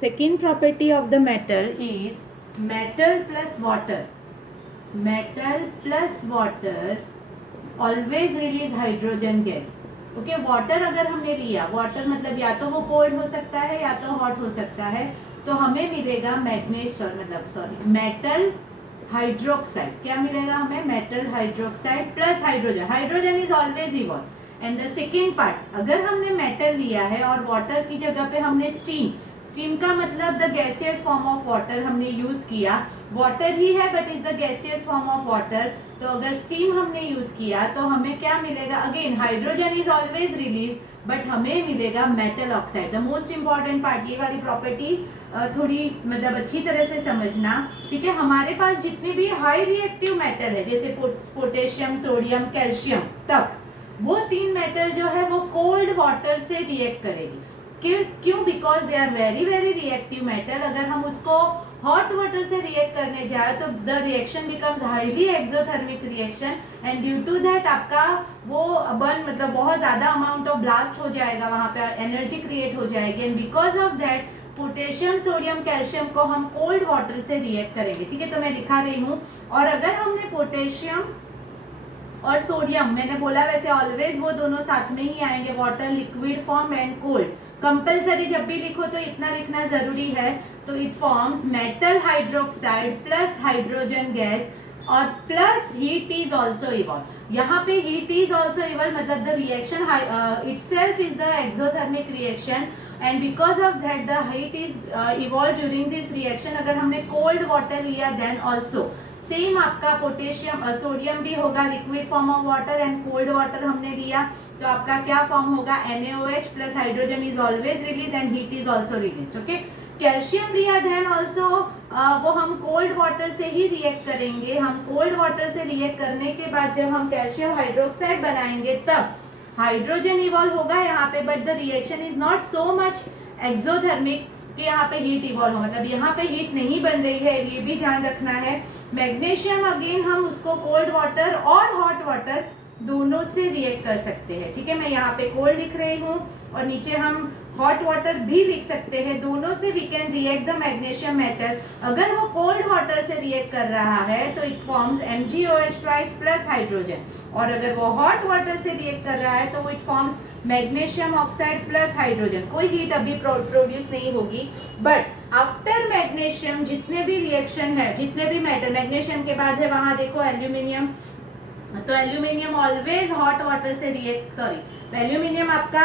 Second property of the metal is metal plus water. Metal plus water always release hydrogen gas. Okay water अगर हमने लिया, water मतलब या तो वो कोल्ड हो सकता है या तो हॉट हो सकता है, तो हमें मिलेगा मेटल हाइड्रोक्साइड. क्या मिलेगा हमें? Metal hydroxide plus hydrogen. Hydrogen is always Ivan. And the second part, अगर हमने मेटल लिया है और वाटर की जगह पे हमने स्टीम, स्टीम का मतलब the gaseous form of water हमने यूज किया, वाटर ही है but is the gaseous form of water. तो अगर स्टीम हमने यूज किया तो हमें क्या मिलेगा? Again hydrogen is always release but हमें मिलेगा metal oxide. The most important part, ये वाली प्रॉपर्टी थोड़ी मतलब अच्छी तरह से समझना. ठीक है, हमारे पास जितने भी हाई रिएक्टिव मेटल है जैसे पोटेशियम, सोडियम, कैल्शियम तक, वो तीन मेटल जो है वो कोल्ड वाटर से रिएक्ट करेगी. क्यों? Because they are very very reactive metal. अगर हम उसको हॉट वाटर से रिएक्ट करने जाए तो the reaction becomes highly exothermic reaction and due to that आपका वो बर्न मतलब बहुत ज्यादा अमाउंट ऑफ ब्लास्ट हो जाएगा, वहां पे एनर्जी क्रिएट हो जाएगी. And because of that potassium, sodium, calcium को हम कोल्ड वाटर से रिएक्ट करेंगे. ठीक है, तो मैं लिखा रही हूँ. और अगर हमने पोटेशियम और सोडियम, मैंने बोला वैसे ऑलवेज वो दोनों साथ में ही आएंगे, water liquid form and cold. Compulsory जब भी लिखो तो इतना लिखना जरूरी है. तो it forms metal hydroxide plus hydrogen gas और plus heat is also evolve. यहाँ पे हीट इज ऑल्सो इवॉल्व मतलब the reaction itself is the exothermic reaction and because of that the heat is evolved during this reaction. अगर हमने cold water लिया then also same आपका potassium sodium भी होगा liquid form of water and cold water हमने लिया तो आपका क्या फॉर्म होगा? NaOH plus hydrogen is always release and heat is also release. Okay, calcium लिया देन ऑल्सो वो हम कोल्ड वाटर से ही रिएक्ट करेंगे. हम कोल्ड वाटर से रिएक्ट करने के बाद जब हम कैल्शियम हाइड्रोक्साइड बनाएंगे तब हाइड्रोजन इवॉल्व होगा यहाँ पे but the reaction is not so much exothermic कि यहाँ पे हीट इवॉल्व हो, मतलब यहाँ पे हीट नहीं बन रही है, ये भी ध्यान रखना है. मैग्नीशियम अगेन हम उसको कोल्ड वाटर और हॉट वाटर दोनों से रिएक्ट कर सकते हैं. ठीक है, मैं यहाँ पे कोल्ड लिख रही हूँ और नीचे हम हॉट वाटर भी लिख सकते हैं. दोनों से we can react the magnesium metal. अगर वो कोल्ड वाटर से रिएक्ट कर रहा है तो it forms MgOH twice plus hydrogen और अगर वो हॉट वाटर से रिएक्ट कर रहा है तो वो it forms magnesium oxide plus hydrogen. कोई हीट अभी प्रोड्यूस नहीं होगी बट आफ्टर मैग्नीशियम जितने भी रिएक्शन है, जितने भी मेटल, मैग्नीशियम के बाद है वहां देखो एल्यूमिनियम, तो एल्यूमिनियम ऑलवेज हॉट वाटर से रिएक्ट एल्यूमिनियम आपका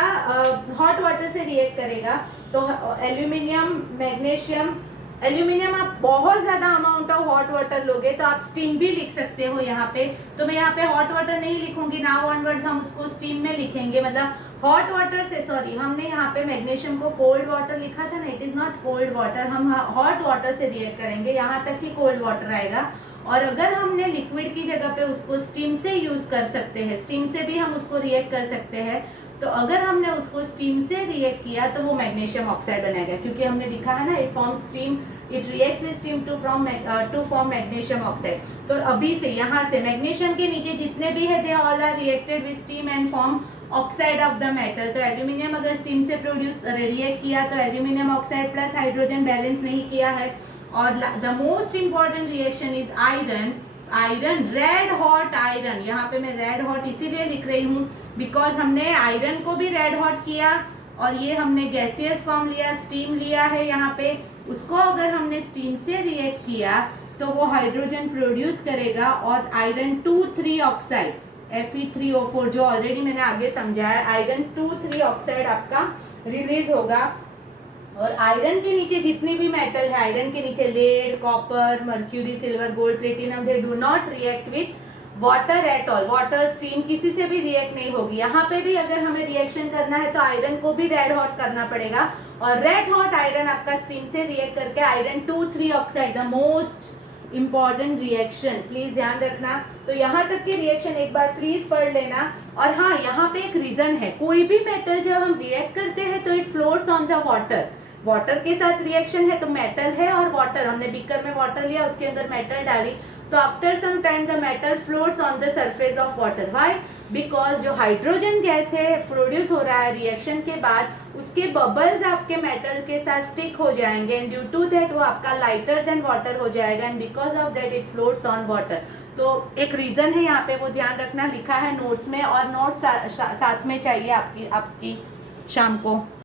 हॉट वाटर से रिएक्ट करेगा. तो एल्यूमिनियम, मैग्नीशियम, एल्यूमिनियम आप बहुत ज्यादा अमाउंट ऑफ हॉट वाटर लोगे तो आप स्टीम भी लिख सकते हो यहाँ पे. तो मैं यहाँ पे हॉट वाटर नहीं लिखूंगी, नाउ ऑनवर्ड्स हम उसको स्टीम में लिखेंगे. मतलब हॉट वाटर से, सॉरी हमने यहाँ पे मैग्नीशियम को कोल्ड वाटर लिखा था ना, it is not cold water, हम हॉट वाटर से रिएक्ट करेंगे, यहाँ तक ही कोल्ड वाटर आएगा. और अगर हमने लिक्विड की जगह पे उसको स्टीम से यूज कर सकते हैं, स्टीम से भी हम उसको रिएक्ट कर सकते हैं. तो अगर हमने उसको स्टीम से रिएक्ट किया तो वो मैग्नीशियम ऑक्साइड बनेगा क्योंकि हमने लिखा है ना it form steam, it reacts with steam to form magnesium oxide. तो अभी से यहाँ से मैग्नीशियम के नीचे जितने भी है they all are reacted with steam and form oxide of the metal. तो एल्यूमिनियम अगर स्टीम से प्रोड्यूस रिएक्ट किया तो aluminium oxide plus hydrogen balance नहीं किया है. और the most important reaction is iron. Iron, red hot iron, यहाँ पे मैं रेड हॉट इसीलिए लिख रही हूँ बिकॉज हमने आयरन को भी रेड हॉट किया और ये हमने गैसियस फॉर्म लिया, स्टीम लिया है यहाँ पे. उसको अगर हमने स्टीम से रिएक्ट किया तो वो हाइड्रोजन प्रोड्यूस करेगा और आयरन 2,3 ऑक्साइड Fe3O4 जो ऑलरेडी मैंने आगे समझाया, आयरन 2,3 ऑक्साइड आपका रिलीज होगा. और आयरन के नीचे जितनी भी मेटल है, आयरन के नीचे lead, copper, mercury, silver, gold, platinum, they do not react with water at all. Water, steam किसी से भी रिएक्ट नहीं होगी. यहाँ पे भी अगर हमें रिएक्शन करना है तो आयरन को भी रेड हॉट करना पड़ेगा और रेड हॉट आयरन आपका स्टीम से रिएक्ट करके iron 2,3 oxide, the most important reaction, please ध्यान रखना. तो यहाँ तक के रिएक्शन एक बार प्लीज पढ़ लेना. और हाँ, यहाँ पे एक रीजन है, कोई भी मेटल जब हम रिएक्ट करते हैं तो it floats on the water. Water के साथ रिएक्शन है तो मेटल है और वाटर, हमने बीकर में वाटर लिया उसके अंदर मेटल डाली तो after some time the metal floats on the surface of water. Why? Because जो हाइड्रोजन गैस है प्रोड्यूस हो रहा है रिएक्शन के बाद, उसके बबल्स आपके मेटल के साथ स्टिक हो जाएंगे एंड ड्यू टू दैट वो आपका लाइटर देन वाटर हो जाएगा and because of that it floats on water. तो एक रीजन है यहाँ पे, वो ध्यान रखना, लिखा है नोट्स में, और नोट्स साथ में चाहिए आपकी शाम को।